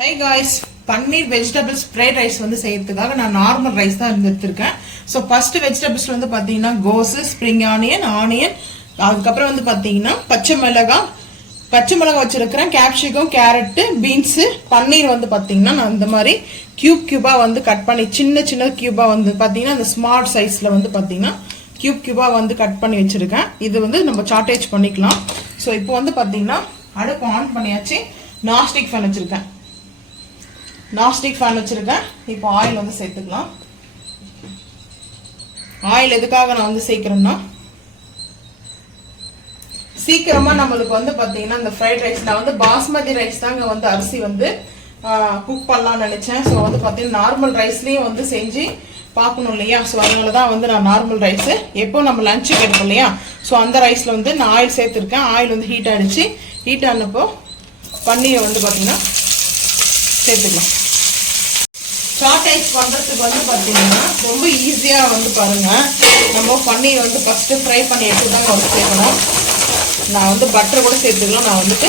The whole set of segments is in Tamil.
Hi guys, பன்னீர் வெஜிடபிள்ஸ் ஃப்ரைட் ரைஸ் வந்து செய்யறதுக்காக நான் நார்மல் ரைஸ் தான் எடுத்துருக்கேன். ஸோ ஃபர்ஸ்ட் வெஜிடபிள்ஸ் வந்து பார்த்தீங்கன்னா கோஸு, ஸ்ப்ரிங் ஆனியன், அதுக்கப்புறம் வந்து பார்த்தீங்கன்னா பச்சை மிளகாய் வச்சிருக்கிறேன், கேப்சிகம், கேரட்டு, பீன்ஸு, பன்னீர் வந்து பார்த்தீங்கன்னா நான் இந்த மாதிரி கியூபா வந்து கட் பண்ணி சின்ன கியூபா வந்து பார்த்தீங்கன்னா அந்த ஸ்மார்ட் சைஸில் வந்து பார்த்தீங்கன்னா கியூபா வந்து கட் பண்ணி வச்சிருக்கேன். இது வந்து நம்ம சாட்டேஜ் பண்ணிக்கலாம். ஸோ இப்போ வந்து பார்த்தீங்கன்னா அடுப்பு ஆன் பண்ணியாச்சு. நான்ஸ்டிக் ஃபேன் வச்சிருக்கேன். இப்போ ஆயில் வந்து சேர்த்துக்கலாம். ஆயில் எதுக்காக நான் வந்து சேர்க்கிறேன்னா சீக்கிரமா நம்மளுக்கு வந்து பாத்தீங்கன்னா இந்த ஃப்ரைட் ரைஸ் நான் வந்து பாஸ்மதி ரைஸ் தாங்க வந்து அரிசி வந்து குக் பண்ணலாம்னு நினைச்சேன். ஸோ வந்து பாத்தீங்கன்னா நார்மல் ரைஸ்லயும் வந்து செஞ்சு பார்க்கணும் இல்லையா. ஸோ அதனாலதான் வந்து நான் நார்மல் ரைஸ் எப்போ நம்ம லஞ்சுக்கு எடுப்போம் இல்லையா. ஸோ அந்த ரைஸ்ல வந்து நான் ஆயில் சேர்த்துருக்கேன். ஆயில் வந்து ஹீட் ஆயிடுச்சு. ஹீட் ஆனப்போ பன்னீரை வந்து பாத்தீங்கன்னா சேர்த்துக்கலாம். சாட்டேஜ் பண்றதுக்கு வந்து பாத்தீங்கன்னா ரொம்ப ஈஸியா வந்து பாருங்க. நம்ம பன்னீர் வந்து ஃபர்ஸ்ட் ஃப்ரை பண்ணி எடுத்துதான் வந்து சேர்க்கணும். நான் வந்து பட்டர் கூட சேர்த்துக்கலாம். நான் வந்துட்டு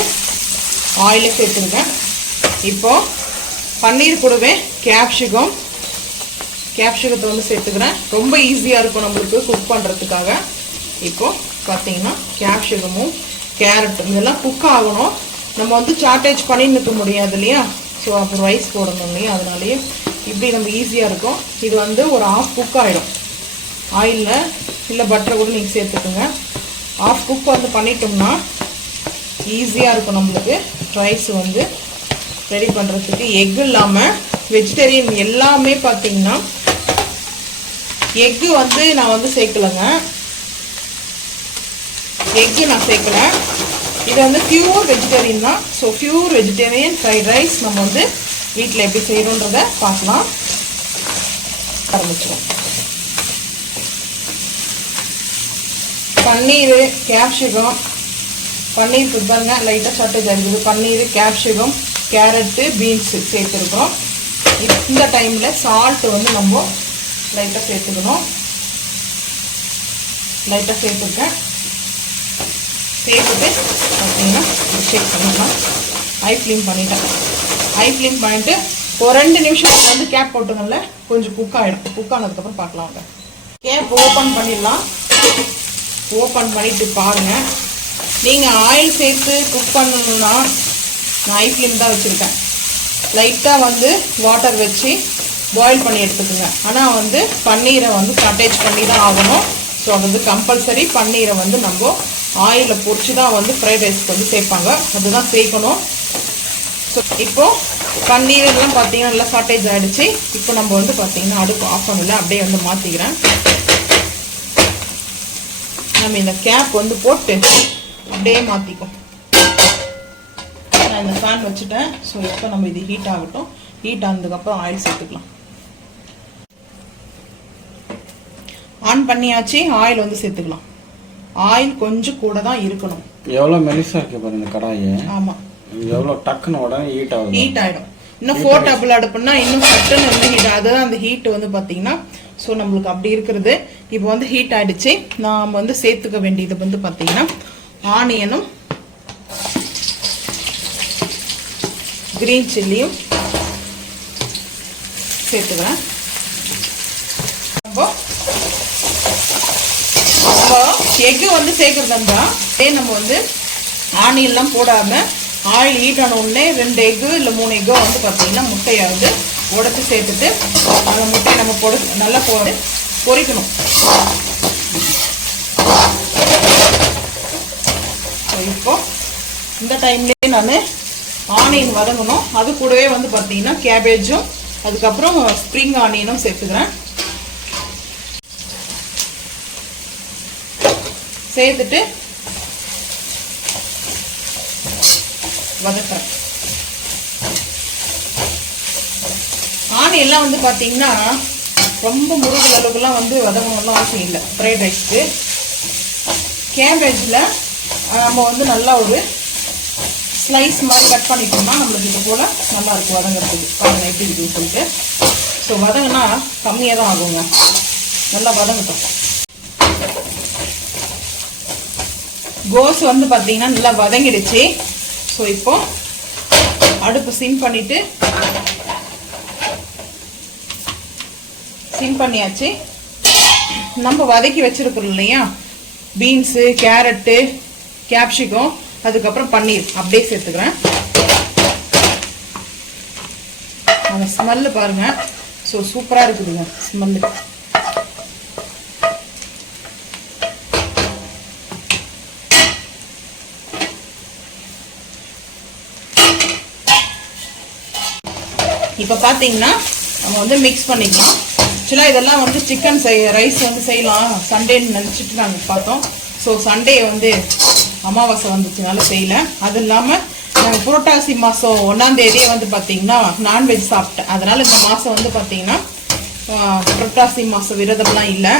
ஆயிலே சேர்த்துருக்கேன். இப்போ பன்னீர் கூடவே கேப்சிகத்தை வந்து சேர்த்துக்கிறேன். ரொம்ப ஈஸியா இருக்கும் நம்மளுக்கு குக் பண்றதுக்காக. இப்போ பார்த்தீங்கன்னா கேப்சிகமும் கேரட்டும் இதெல்லாம் குக் ஆகணும். நம்ம வந்து சாட்டேஜ் பண்ணி நிற்க முடியாது இல்லையா. ஸோ அப்புறம் ரைஸ் போடணும் இல்லையா. அதனாலேயே இப்படி நம்ம ஈஸியாக இருக்கும். இது வந்து ஒரு ஆஃப் குக் ஆகிடும். ஆயிலில் இல்லை பட்டரை கூட நீங்கள் சேர்த்துக்குங்க. ஆஃப் குக் வந்து பண்ணிட்டோம்னா ஈஸியாக இருக்கும் நம்மளுக்கு ரைஸ் வந்து ரெடி பண்ணுறதுக்கு. எக் இல்லாமல் வெஜிடேரியன் எல்லாமே பார்த்தீங்கன்னா எக்கு வந்து நான் வந்து சேர்க்கலைங்க. எக்கு நான் சேர்க்கல. இது வந்து பியூர் வெஜிடேரியன் தான். So pure vegetarian fried rice நம்ம வந்து வீட்டில் எப்படி செய்யணுன்றத பார்க்கலாம். ஆரம்பிச்சிடும். பன்னீர், கேப்சிகம், பன்னீர் பாருங்க லைட்டாக சாட்டேஜ் ஆகிடுது. பன்னீர், கேப்சிகம், கேரட்டு, பீன்ஸு சேர்த்துருக்கோம். இந்த டைமில் சால்ட் வந்து நம்ம லைட்டாக சேர்த்துக்கணும். லைட்டாக சேர்த்துருக்கேன். சேர்த்துட்டு பார்த்தீங்கன்னா ஷேக் பண்ணிடலாம். ஐ ஃப்ளேம் பண்ணிவிட்டு ஒரு 2 நிமிஷம் வந்து கேப் போட்டுங்கள்ல கொஞ்சம் குக் ஆகிடும். குக் ஆனதுக்கப்புறம் பார்க்கலாம். வாங்க கேப் ஓப்பன் பண்ணிடலாம். ஓப்பன் பண்ணிவிட்டு பாருங்கள். நீங்கள் ஆயில் சேர்த்து குக் பண்ணணுன்னா நான் ஐ ஃப்ளேம் தான் வச்சுருக்கேன். லைட்டாக வந்து வாட்டர் வச்சு பாயில் பண்ணி எடுத்துக்கோங்க. ஆனால் வந்து பன்னீரை வந்து சாட்டேஜ் பண்ணி தான் ஆகணும். ஸோ அது வந்து கம்பல்சரி பன்னீரை வந்து நம்ம ஆயிலில் பொரிச்சு தான் வந்து ஃப்ரைட் ரைஸ்க்கு வந்து சேர்ப்பாங்க. அதுதான் சேர்க்கணும். ஸோ இப்போ பன்னீர் எல்லாம் பார்த்தீங்கன்னா நல்லா சாட்டேஜ் ஆகிடுச்சு. இப்போ நம்ம வந்து பார்த்தீங்கன்னா அடுப்பு ஆஃப் பண்ணல, அப்படியே வந்து மாற்றிக்கிறேன். நம்ம இந்த கேப் வந்து போட்டு அப்படியே மாற்றிக்கும். நான் இந்த ஃபேன் வச்சுட்டேன். ஸோ இப்போ நம்ம இது ஹீட் ஆகட்டும். ஹீட் ஆனதுக்கப்புறம் ஆயில் சேர்த்துக்கலாம். ஆன் பண்ணியாச்சு. ஆயில் வந்து சேர்த்துக்கலாம். ஆயில் கொஞ்சம் கூட தான் இருக்கணும். எவ்வளோ மெலிசா இருக்கு பாருங்க கடாயை. ஆமாம், எவ்வளோ டக்குன்னு உடனே ஹீட் ஆகிடும். இன்னும் 4 டபுள் அடுப்புன்னா இன்னும் சட்டுன்னு வந்து ஹீட். அதுதான் அந்த ஹீட் வந்து பார்த்தீங்கன்னா ஸோ நம்மளுக்கு அப்படி இருக்கிறது. இப்போ வந்து ஹீட் ஆகிடுச்சு. நாம் வந்து சேர்த்துக்க வேண்டியது வந்து பார்த்தீங்கன்னா ஆனியனும் கிரீன் சில்லியும் சேர்த்துக்கிறேன். எக்கு வந்து சேர்க்கறதா நம்ம வந்து ஆனியெல்லாம் போடாமல் ஆயில் ஹீட் ஆன உடனே 2 எக்கு இல்லை 3 எக்கோ வந்து பார்த்தீங்கன்னா முட்டையாவது உடச்சி சேர்த்துட்டு அந்த முட்டையை நம்ம நல்லா பொரிக்கணும். இப்போ இந்த டைம்லேயே நான் ஆனியன் வதங்கணும். அது கூடவே வந்து பார்த்தீங்கன்னா கேபேஜும் அதுக்கப்புறம் ஸ்ப்ரிங் ஆனியனும் சேர்த்துக்கிறேன். சேர்த்துட்டு வதக்குறேன். ஆனியெல்லாம் வந்து பார்த்தீங்கன்னா ரொம்ப முருகல் அளவுக்குலாம் வந்து வதங்கணும்லாம் அவசியம் இல்லை. ஃப்ரைட் ரைஸ்க்கு கேபேஜில் நம்ம வந்து நல்லா ஒரு ஸ்லைஸ் மாதிரி கட் பண்ணிட்டோம்னா நம்மளுக்கு இது போல் நல்லா இருக்கும் வதங்கிறதுக்கு. பாருங்கள் எப்படி இருக்குன்னு சொல்லிட்டு. ஸோ வதங்கினா கம்மியாக தான் ஆகுங்க. நல்லா வதங்கட்டும். கோஸ் வந்து பார்த்தீங்கன்னா நல்லா வதங்கிடுச்சு. ஸோ இப்போ அடுப்பு சிம் பண்ணியாச்சு. நம்ம வதக்கி வச்சிருக்கிறோம் இல்லையா, பீன்ஸு, கேரட்டு, கேப்சிகம், அதுக்கப்புறம் பன்னீர் அப்படியே சேர்த்துக்கிறேன். அந்த ஸ்மெல்லு பாருங்க, ஸோ சூப்பராக இருக்குதுங்க ஸ்மெல்லு. இப்போ பார்த்தீங்கன்னா நம்ம வந்து மிக்ஸ் பண்ணிக்கலாம். ஆக்சுவலாக இதெல்லாம் வந்து சிக்கன் ரைஸ் வந்து செய்யலாம் சண்டேன்னு நினச்சிட்டு நாங்கள் பார்த்தோம். ஸோ சண்டே வந்து அமாவாசை வந்துச்சுனால செய்யலை. அது இல்லாமல் நாங்கள் புரட்டாசி மாதம் 1ஆம் தேதியே வந்து பார்த்தீங்கன்னா நான்வெஜ் சாப்பிட்டேன். அதனால் இந்த மாதம் வந்து பார்த்தீங்கன்னா புரட்டாசி மாதம் விரதம்லாம் இல்லை.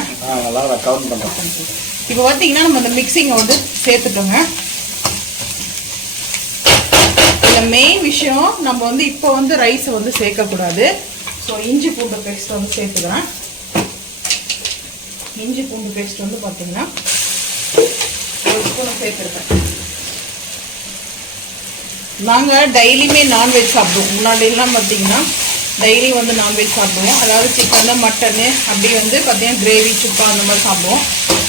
இப்போ பார்த்தீங்கன்னா நம்ம இந்த மிக்சிங்கை வந்து சேர்த்துட்டோங்க. இதில் மெயின் விஷயம் நம்ம வந்து இப்போ வந்து ரைஸை வந்து சேர்க்கக்கூடாது. ஸோ இஞ்சி பூண்டு பேஸ்ட் வந்து சேர்த்துக்கிறேன். இஞ்சி பூண்டு பேஸ்ட் வந்து பார்த்தீங்கன்னா ஒரு ஸ்பூன் சேர்த்துருக்கேன். நாங்கள் டெய்லியுமே நான்வெஜ் சாப்பிடுவோம். முன்னாடியெல்லாம் பார்த்தீங்கன்னா டெய்லி வந்து நான்வெஜ் சாப்பிடுவோம். அதாவது சிக்கனு, மட்டனு அப்படி வந்து பார்த்தீங்கன்னா கிரேவி, சுக்கா அந்த மாதிரி சாப்பிடுவோம்.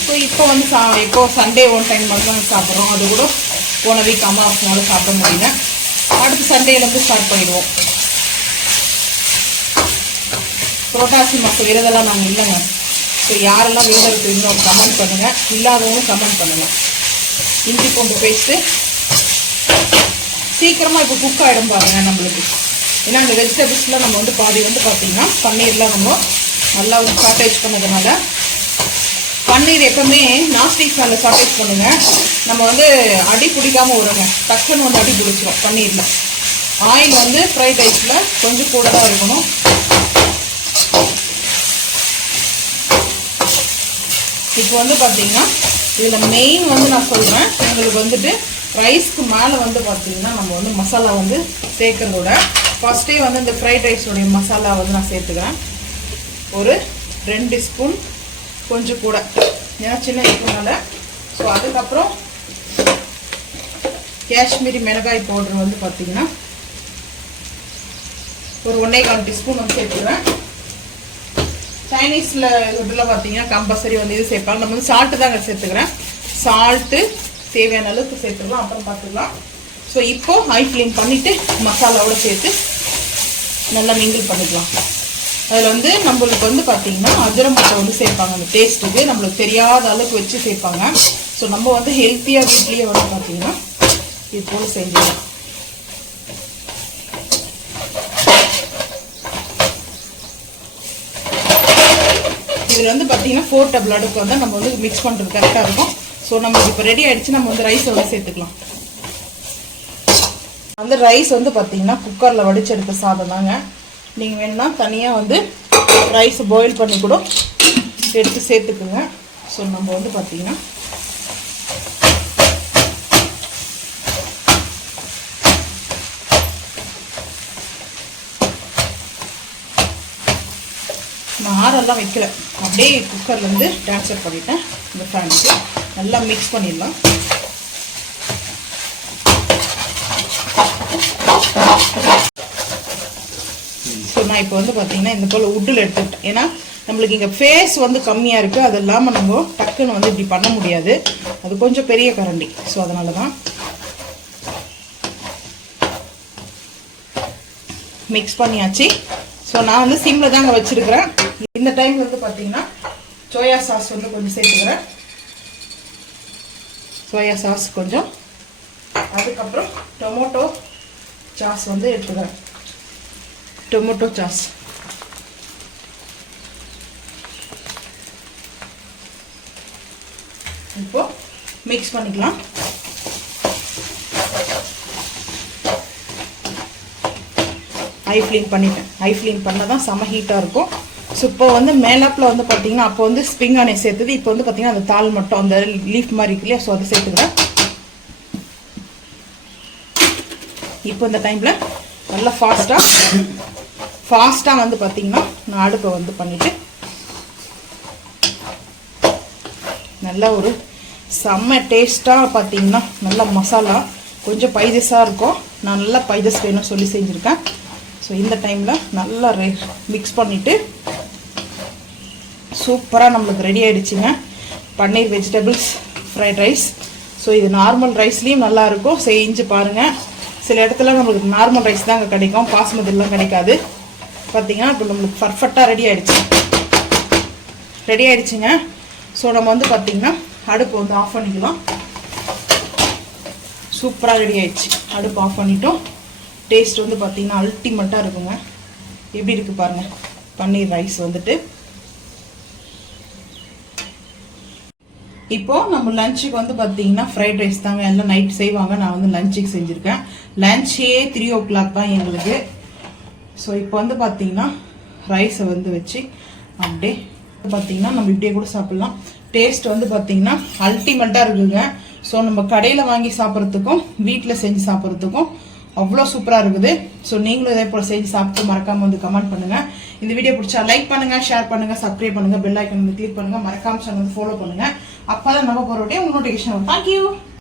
ஸோ இப்போ வந்து இப்போ சண்டே ஒன் டைம் மட்டும் தான் சாப்பிட்றோம். அது கூட போன வீக் அமாவாசைனால சாப்பிட முடியல. அடுத்து சண்டேலேருந்து ஸ்டார்ட் பண்ணிடுவோம். புரட்டாசி மாதம் விரதெல்லாம் நாங்கள் இல்லைங்க. ஸோ யாரெல்லாம் விரதம் இருக்குறீங்களோ கமெண்ட் பண்ணுங்கள், இல்லாதவங்களும் கமெண்ட் பண்ணுங்கள். இஞ்சி பூண்டு பேஸ்ட்டு சீக்கிரமாக இப்போ குக் ஆகிடும் பாருங்க நம்மளுக்கு. ஏன்னா அந்த வெஜிடபிள்ஸ்லாம் நம்ம வந்து பாதி வந்து பார்த்திங்கன்னா பன்னீர்லாம் நம்ம நல்லா வந்து சாட்டேஜ் பண்ணதுனால, பன்னீர் எப்பவுமே நாஸ்டிக் மேலே சாட்டேஜ் பண்ணுங்கள். நம்ம வந்து அடி பிடிக்காமல் வருங்க, டக்குன்னு வந்து அடி பிடிச்சிரும் பன்னீரில். ஆயில் வந்து ஃப்ரைட் ரைஸில் கொஞ்சம் கூட தான் இருக்கணும். இப்போ வந்து பார்த்தீங்கன்னா இதில் மெயின் வந்து நான் சொல்கிறேன், உங்களுக்கு வந்துட்டு ரைஸ்க்கு மேலே வந்து பார்த்தீங்கன்னா நம்ம வந்து மசாலா வந்து சேர்க்கறதோட ஃபஸ்ட்டே வந்து இந்த ஃப்ரைட் ரைஸோடைய மசாலா வந்து நான் சேர்த்துக்கிறேன். ஒரு 2 ஸ்பூன் கொஞ்சம் கூட, ஏன்னா சின்ன ஸ்பூனால. ஸோ அதுக்கப்புறம் காஷ்மீரி மிளகாய் பவுடர் வந்து பார்த்தீங்கன்னா ஒரு 1.25 டீஸ்பூன் வந்து சேர்த்துக்கிறேன். சைனீஸில் இதெல்லாம் பார்த்தீங்கன்னா கம்பல்சரி வந்து இது சேர்ப்பாங்க. நம்ம வந்து சால்ட்டு தாங்க சேர்த்துக்கிறேன். சால்ட்டு தேவையான அளவுக்கு சேர்த்துக்கலாம், அப்புறம் பார்த்துக்கலாம். ஸோ இப்போது ஹை ஃப்ளேம் பண்ணிவிட்டு மசாலாவோடு சேர்த்து நல்லா மிங்கிள் பண்ணிக்கலாம். அதில் வந்து நம்மளுக்கு வந்து பார்த்திங்கன்னா அஜரமட்டை வந்து சேர்ப்பாங்க. அந்த டேஸ்ட்டுக்கு நம்மளுக்கு தெரியாத அளவுக்கு வச்சு சேர்ப்பாங்க. ஸோ நம்ம வந்து ஹெல்த்தியாக வீட்லேயே வந்து பார்த்திங்கன்னா இது போல் செஞ்சுக்கலாம். இதில் வந்து பார்த்திங்கன்னா 4 டபுள் அடுப்பு வந்து நம்ம வந்து மிக்ஸ் பண்ணுறது கரெக்டாக இருக்கும். ஸோ நம்மளுக்கு இப்போ ரெடி ஆகிடுச்சு. நம்ம வந்து ரைஸ் வந்து சேர்த்துக்கலாம். அந்த ரைஸ் வந்து பார்த்திங்கன்னா குக்கரில் வடிச்செடுத்த சாதம் தாங்க. நீங்கள் வேணுன்னா தனியாக வந்து ரைஸ் பாயில் பண்ணி கூட எடுத்து சேர்த்துக்குங்க. ஸோ நம்ம வந்து பார்த்திங்கன்னா நான் ஆறெல்லாம் வைக்கல, அப்படியே குக்கர்லேருந்து ட்ரான்ஸ்ஃபர் பண்ணிட்டேன் இந்த ஃபேனுக்கு. நல்லா மிக்ஸ் பண்ணிடலாம். ஸோ நான் இப்போ வந்து பார்த்தீங்கன்னா இந்த போல் உட்டில் எடுத்துக்கிட்டேன். ஏன்னா நம்மளுக்கு இங்கே ஃபேஸ் வந்து கம்மியாக இருக்குது. அது இல்லாமல் நம்ம டக்குன்னு வந்து இப்படி பண்ண முடியாது, அது கொஞ்சம் பெரிய கரண்டி. ஸோ அதனால தான் மிக்ஸ் பண்ணியாச்சு. ஸோ நான் வந்து சிம்மில் தாங்க வச்சுருக்கிறேன். இந்த டைமில் வந்து பார்த்தீங்கன்னா சோயா சாஸ் வந்து கொஞ்சம் சேர்த்துக்கிறேன். சோயா சாஸ் கொஞ்சம், அதுக்கப்புறம் டொமேட்டோ சாஸ் வந்து எடுத்துக்கிறேன். டொமேட்டோ சாஸ் இப்போ மிக்ஸ் பண்ணிக்கலாம். ஹை ஃப்ளேம் பண்ணிட்டேன். ஹை ஃப்ளேம் பண்ணால் தான் செம ஹீட்டாக இருக்கும். ஸோ இப்போ வந்து மேலாப்பில் வந்து பார்த்தீங்கன்னா அப்போ வந்து ஸ்ப்ரிங் ஆனியன் சேர்த்துது. இப்போ வந்து பார்த்தீங்கன்னா அந்த தாள் மட்டும் அந்த லீஃப் மாதிரி இருக்கு இல்லையா, ஸோ அதை சேர்த்துக்கிறேன். இப்போ இந்த டைமில் நல்லா ஃபாஸ்ட்டாக வந்து பார்த்தீங்கன்னா நான் அடுப்பை வந்து பண்ணிவிட்டு நல்லா ஒரு செம்ம டேஸ்ட்டாக பார்த்தீங்கன்னா நல்லா மசாலா கொஞ்சம் பைசஸாக இருக்கும். நல்லா பைதஸ் வேணும்னு சொல்லி செஞ்சுருக்கேன். ஸோ இந்த டைமில் நல்லா மிக்ஸ் பண்ணிவிட்டு சூப்பராக நம்மளுக்கு ரெடி ஆகிடுச்சிங்க பன்னீர் வெஜிடபிள்ஸ் ஃப்ரைட் ரைஸ். ஸோ இது நார்மல் ரைஸ்லேயும் நல்லாயிருக்கும், செஞ்சு பாருங்கள். சில இடத்துல நம்மளுக்கு நார்மல் ரைஸ் தாங்க கிடைக்கும், பாஸ்மதிலாம் கிடைக்காது. பார்த்தீங்கன்னா இப்போ நம்மளுக்கு பர்ஃபெக்டாக ரெடி ஆகிடுச்சுங்க. ஸோ நம்ம வந்து பார்த்திங்கன்னா அடுப்பு வந்து ஆஃப் பண்ணிக்கலாம். சூப்பராக ரெடி ஆகிடுச்சு. அடுப்பு ஆஃப் பண்ணிட்டோம். டேஸ்ட் வந்து பார்த்திங்கன்னா அல்டிமேட்டாக இருக்குங்க. எப்படி இருக்குது பாருங்கள் பன்னீர் ரைஸ் வந்துட்டு. இப்போது நம்ம லஞ்சுக்கு வந்து பார்த்தீங்கன்னா ஃப்ரைட் ரைஸ் தாங்க எல்லாம் நைட் செய்வாங்க. நான் வந்து லஞ்சுக்கு செஞ்சுருக்கேன். லஞ்சே 3 o'clock தான் எங்களுக்கு. ஸோ இப்போ வந்து பார்த்தீங்கன்னா ரைஸை வந்து வச்சு அப்படியே பார்த்தீங்கன்னா நம்ம இப்படியே கூட சாப்பிட்லாம். டேஸ்ட் வந்து பார்த்தீங்கன்னா அல்டிமேட்டாக இருக்குங்க. ஸோ நம்ம கடையில் வாங்கி சாப்பிட்றதுக்கும் வீட்டில் செஞ்சு சாப்பிட்றதுக்கும் அவ்வளோ சூப்பராக இருக்குது. ஸோ நீங்களும் இதே போல் செஞ்சு சாப்பிட்டு மறக்காமல் வந்து கமெண்ட் பண்ணுங்கள். இந்த வீடியோ பிடிச்சா லைக் பண்ணுங்கள், ஷேர் பண்ணுங்கள், சப்ஸ்கிரைப் பண்ணுங்கள், பெல் ஐக்கன் வந்து கிளிக் பண்ணுங்கள், மறக்காமல் சேனல் வந்து ஃபாலோ பண்ணுங்கள். அப்போ தான் நம்ம போகிற நோட்டிஃபிகேஷன் வரும். தேங்க்யூ.